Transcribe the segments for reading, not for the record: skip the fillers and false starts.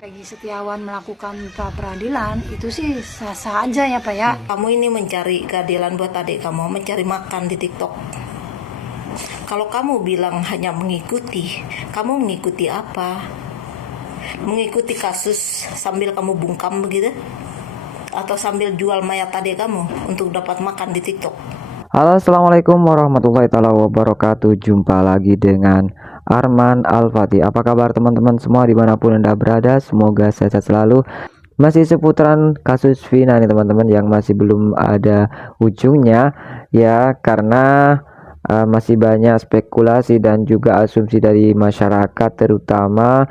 Peggy Setiawan melakukan pra peradilan itu sih sah-sah aja ya Pak ya. Kamu ini mencari keadilan buat adik kamu, mencari makan di TikTok. Kalau kamu bilang hanya mengikuti, kamu mengikuti apa? Mengikuti kasus sambil kamu bungkam begitu? Atau sambil jual mayat adik kamu untuk dapat makan di TikTok? Halo, assalamualaikum warahmatullahi wabarakatuh. Jumpa lagi dengan Arman Al-Fatih. Apa kabar teman-teman semua dimanapun anda berada? Semoga sehat selalu. Masih seputaran kasus Vina nih teman-teman, yang masih belum ada ujungnya ya, karena masih banyak spekulasi dan juga asumsi dari masyarakat, terutama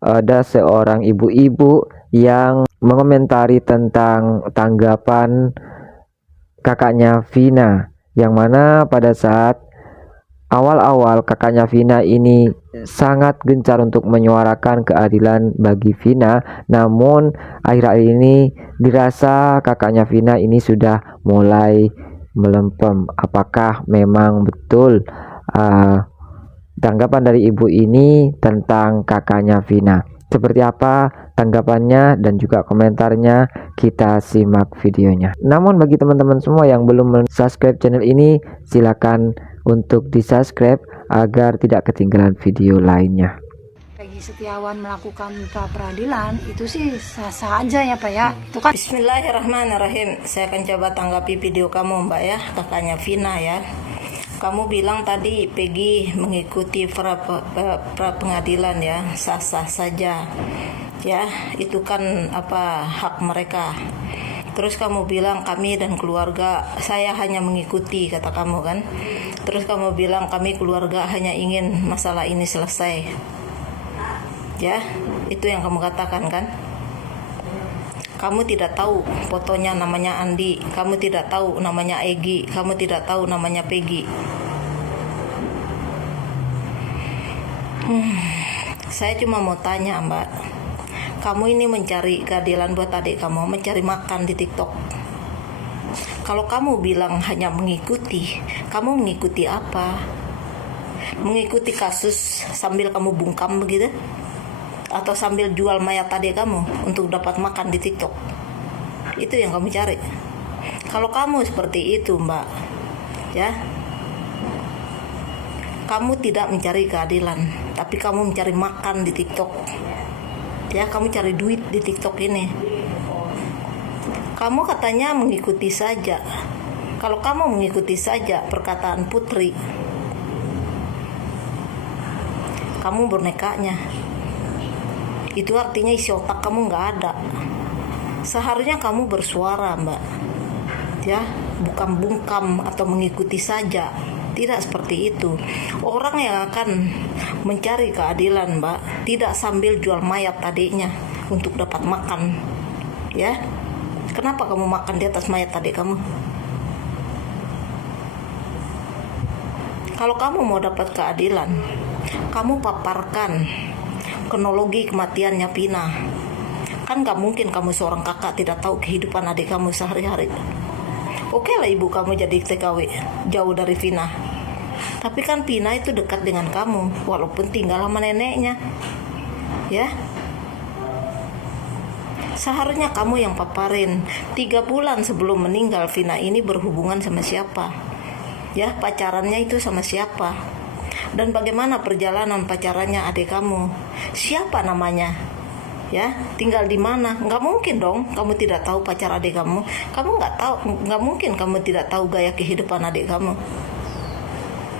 ada seorang ibu-ibu yang mengomentari tentang tanggapan kakaknya Vina, yang mana pada saat awal-awal kakaknya Vina ini sangat gencar untuk menyuarakan keadilan bagi Vina, namun akhir-akhir ini dirasa kakaknya Vina ini sudah mulai melempem. Apakah memang betul tanggapan dari ibu ini tentang kakaknya Vina? Seperti apa tanggapannya dan juga komentarnya, kita simak videonya. Namun bagi teman-teman semua yang belum subscribe channel ini, silakan untuk di subscribe agar tidak ketinggalan video lainnya. Peggy Setiawan melakukan pra peradilan itu sih sah-sah aja ya Pak ya. Itu kan Bismillahirrahmanirrahim. Saya akan coba tanggapi video kamu Mbak ya, kakaknya Vina ya. Kamu bilang tadi Peggy mengikuti pra pengadilan ya, sah-sah saja ya, itu kan hak mereka. Terus kamu bilang kami dan keluarga, saya hanya mengikuti, kata kamu kan. Terus kamu bilang kami keluarga hanya ingin masalah ini selesai ya, itu yang kamu katakan kan. Kamu tidak tahu fotonya namanya Andi, kamu tidak tahu namanya Egi, kamu tidak tahu namanya Peggy. Saya cuma mau tanya Mbak, kamu ini mencari keadilan buat adik kamu, mencari makan di TikTok. Kalau kamu bilang hanya mengikuti, kamu mengikuti apa? Mengikuti kasus sambil kamu bungkam begitu? Atau sambil jual mayat adik kamu untuk dapat makan di TikTok? Itu yang kamu cari. Kalau kamu seperti itu Mbak ya, kamu tidak mencari keadilan, tapi kamu mencari makan di TikTok ya. Kamu cari duit di TikTok ini. Kamu katanya mengikuti saja. Kalau kamu mengikuti saja perkataan Putri, kamu bonekanya, itu artinya isi otak kamu nggak ada. Seharusnya kamu bersuara Mbak ya, bukan bungkam atau mengikuti saja. Tidak seperti itu. Orang yang akan mencari keadilan Mbak tidak sambil jual mayat adiknya untuk dapat makan ya. Kenapa kamu makan di atas mayat adik kamu? Kalau kamu mau dapat keadilan, kamu paparkan kronologi kematiannya Vina. Kan gak mungkin kamu seorang kakak tidak tahu kehidupan adik kamu sehari-hari. Oke lah ibu kamu jadi TKW jauh dari Vina, tapi kan Vina itu dekat dengan kamu walaupun tinggal sama neneknya ya. Seharusnya kamu yang paparin 3 bulan sebelum meninggal Vina ini berhubungan sama siapa ya, pacarannya itu sama siapa, dan bagaimana perjalanan pacarannya adik kamu, siapa namanya ya, tinggal di mana. Nggak mungkin dong kamu tidak tahu pacar adik kamu. Kamu nggak tahu, nggak mungkin kamu tidak tahu gaya kehidupan adik kamu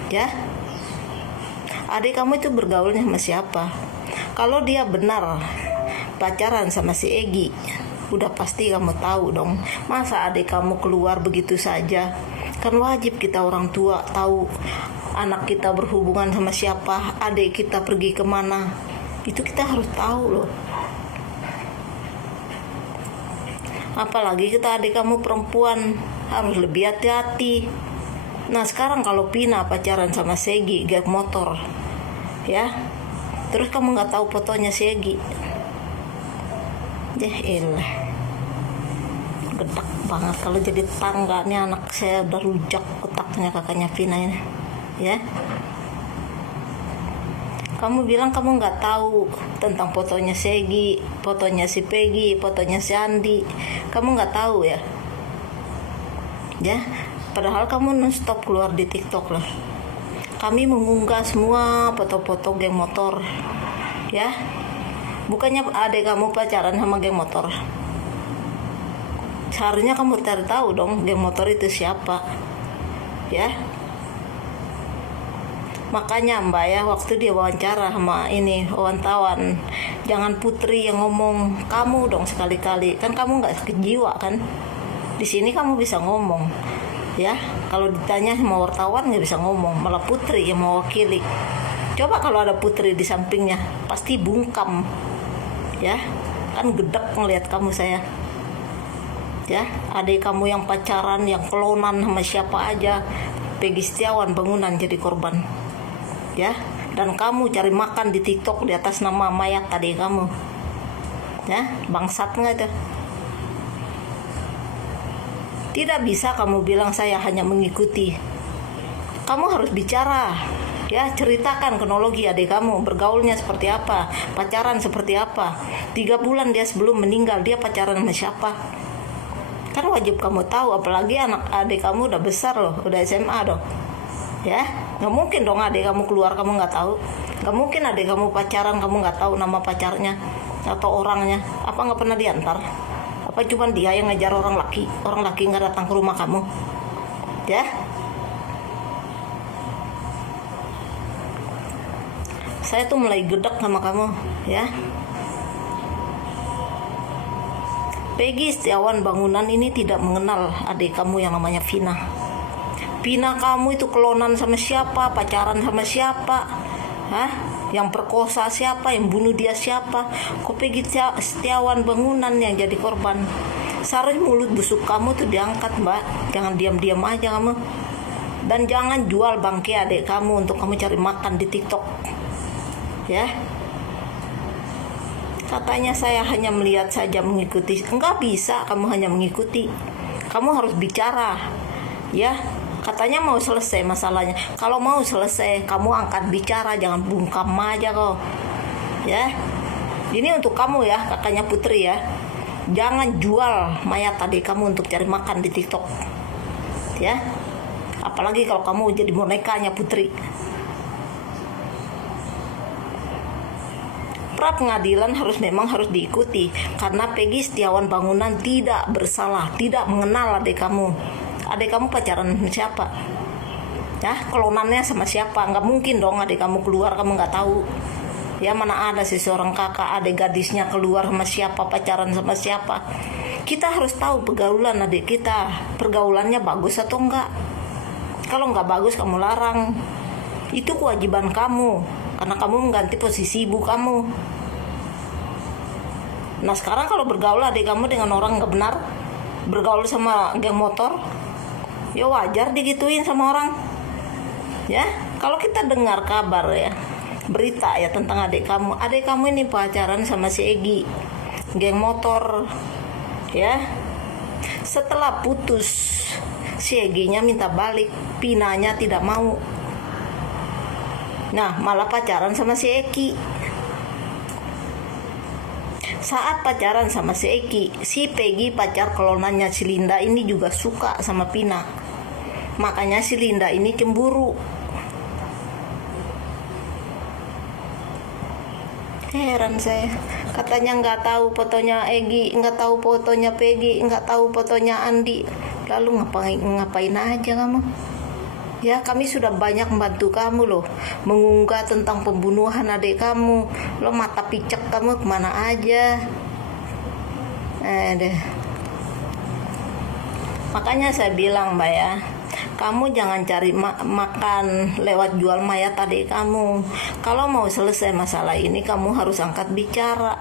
ya. Adik kamu itu bergaulnya sama siapa? Kalau dia benar pacaran sama si Egi, udah pasti kamu tahu dong. Masa adik kamu keluar begitu saja? Kan wajib kita orang tua tahu anak kita berhubungan sama siapa, adik kita pergi kemana, itu kita harus tahu loh. Apalagi kita adik kamu perempuan, harus lebih hati-hati. Nah sekarang kalau Vina pacaran sama Segi, gak motor ya, terus kamu nggak tahu fotonya Segi, gedak banget kalau jadi tangga nih. Anak saya udah rujak otaknya kakaknya Vina ini ya. Kamu bilang kamu nggak tahu tentang fotonya Segi, fotonya si Peggy, fotonya si Andi. Kamu nggak tahu ya? Ya, padahal kamu non-stop keluar di TikTok lah. Kami mengunggah semua foto-foto geng motor, ya. Bukannya adik kamu pacaran sama geng motor. Seharusnya kamu cari tahu dong geng motor itu siapa, ya. Makanya Mbak ya, waktu dia wawancara sama ini wartawan, jangan Putri yang ngomong, kamu dong sekali-kali. Kan kamu nggak sakit jiwa kan? Di sini kamu bisa ngomong, ya. Kalau ditanya sama wartawan nggak bisa ngomong, malah Putri yang mewakili. Coba kalau ada Putri di sampingnya, pasti bungkam, ya. Kan gedek ngelihat kamu saya, ya. Adik kamu yang pacaran, yang kelonan sama siapa aja, Peggy Setiawan Bangunan jadi korban. Ya, dan kamu cari makan di TikTok di atas nama mayat tadi kamu, ya, bangsat nggak itu? Tidak bisa kamu bilang saya hanya mengikuti. Kamu harus bicara, ya, ceritakan kronologi adik kamu, bergaulnya seperti apa, pacaran seperti apa, 3 bulan dia sebelum meninggal dia pacaran sama siapa. Kan wajib kamu tahu, apalagi anak adik kamu udah besar loh, udah SMA dong. Ya, nggak mungkin dong adik kamu keluar kamu nggak tahu. Nggak mungkin adik kamu pacaran kamu nggak tahu nama pacarnya atau orangnya. Apa nggak pernah diantar? Apa cuma dia yang ngejar orang laki nggak datang ke rumah kamu? Ya, saya tuh mulai gedek sama kamu, ya. Peggy Setiawan Bangunan ini tidak mengenal adik kamu yang namanya Vina. Vina kamu itu kelonan sama siapa, pacaran sama siapa, hah? Yang perkosa siapa, yang bunuh dia siapa? Kok Peggy Setiawan Bangunan yang jadi korban? Seharusnya mulut busuk kamu tuh diangkat, Mbak. Jangan diam-diam aja kamu. Dan jangan jual bangke adik kamu untuk kamu cari makan di TikTok, ya. Katanya saya hanya melihat saja, mengikuti. Enggak bisa kamu hanya mengikuti. Kamu harus bicara, ya. Katanya mau selesai masalahnya. Kalau mau selesai, kamu angkat bicara, jangan bungkam aja kok. Ya. Ini untuk kamu ya, kakaknya Putri ya. Jangan jual mayat adik kamu untuk cari makan di TikTok. Ya. Apalagi kalau kamu jadi bonekanya Putri. Pra pengadilan memang harus diikuti karena Peggy Setiawan Bangunan tidak bersalah, tidak mengenal adik kamu. Adik kamu pacaran sama siapa? Ya, kelonannya sama siapa? Nggak mungkin dong adik kamu keluar kamu nggak tahu. Ya, mana ada sih seorang kakak adik gadisnya keluar sama siapa, pacaran sama siapa? Kita harus tahu pergaulan adik kita, pergaulannya bagus atau enggak. Kalau nggak bagus kamu larang. Itu kewajiban kamu, karena kamu mengganti posisi ibu kamu. Nah sekarang kalau bergaul adik kamu dengan orang nggak benar, bergaul sama geng motor, ya wajar digituin sama orang. Ya, kalau kita dengar kabar ya, berita ya tentang adik kamu ini pacaran sama si Egi, geng motor, ya. Setelah putus, si Eginya minta balik, Pinanya tidak mau. Nah, malah pacaran sama si Eki. Saat pacaran sama si Eki, si Peggy pacar kelonannya si Linda ini juga suka sama Pina. Makanya si Linda ini cemburu. Heran saya. Katanya nggak tahu fotonya Egi, nggak tahu fotonya Peggy, nggak tahu fotonya Andi. Lalu ngapain aja kamu? Ya, kami sudah banyak membantu kamu loh, mengunggah tentang pembunuhan adik kamu. Lo mata picek kamu kemana aja? Deh. Makanya saya bilang Mbak ya, kamu jangan cari makan lewat jual mayat adik kamu. Kalau mau selesai masalah ini, kamu harus angkat bicara.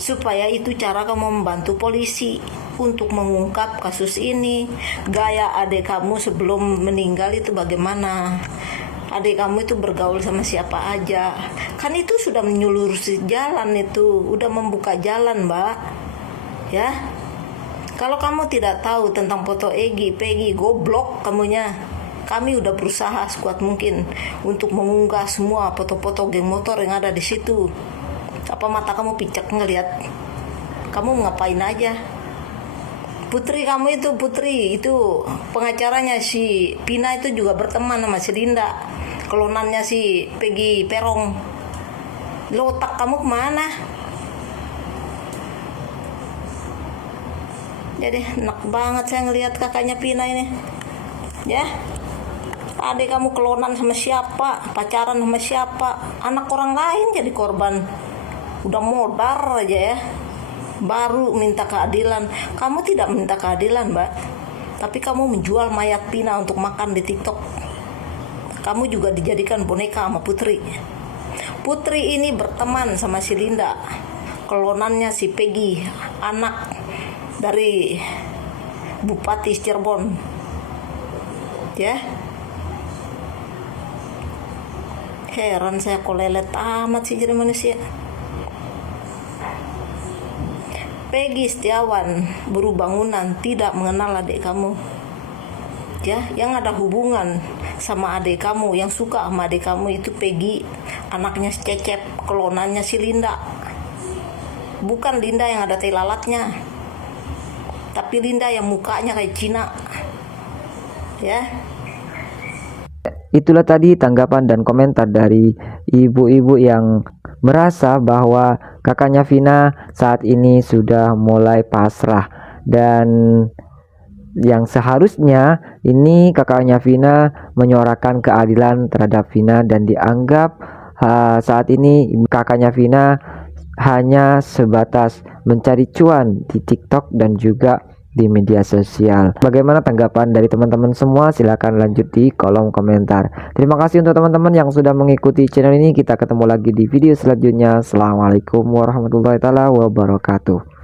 Supaya itu cara kamu membantu polisi untuk mengungkap kasus ini. Gaya adik kamu sebelum meninggal itu bagaimana? Adik kamu itu bergaul sama siapa aja? Kan itu sudah menyelurus jalan, itu udah membuka jalan, Mbak. Ya. Kalau kamu tidak tahu tentang foto Egi, Peggy, goblok kamunya. Kami udah berusaha sekuat mungkin untuk mengunggah semua foto-foto geng motor yang ada di situ. Apa mata kamu picek ngelihat? Kamu ngapain aja? Putri kamu itu, Putri itu pengacaranya si Pina itu juga berteman sama si Linda, klonannya si Peggy Perong. Lo otak kamu kemana? Jadi enak banget saya ngelihat kakaknya Pina ini, ya. Adik kamu kelonan sama siapa, pacaran sama siapa, anak orang lain jadi korban. Udah modar aja ya, baru minta keadilan. Kamu tidak minta keadilan, Mbak, tapi kamu menjual mayat Pina untuk makan di TikTok. Kamu juga dijadikan boneka sama Putri. Putri ini berteman sama si Linda, kelonannya si Peggy, anak dari Bupati Cirebon, ya. Heran saya kok lelet amat sih jadi manusia. Peggy Setiawan buruh bangunan tidak mengenal adik kamu, ya. Yang ada hubungan sama adik kamu, yang suka sama adik kamu itu Peggy, anaknya si Cecep, kelonannya si Linda. Bukan Linda yang ada tai lalatnya, tapi Linda yang mukanya kayak Cina, ya. Itulah tadi tanggapan dan komentar dari ibu-ibu yang merasa bahwa kakaknya Vina saat ini sudah mulai pasrah, dan yang seharusnya ini kakaknya Vina menyuarakan keadilan terhadap Vina, dan dianggap saat ini kakaknya Vina hanya sebatas mencari cuan di TikTok dan juga di media sosial. Bagaimana tanggapan dari teman-teman semua? Silahkan lanjut di kolom komentar. Terima kasih untuk teman-teman yang sudah mengikuti channel ini. Kita ketemu lagi di video selanjutnya. Assalamualaikum warahmatullahi wabarakatuh.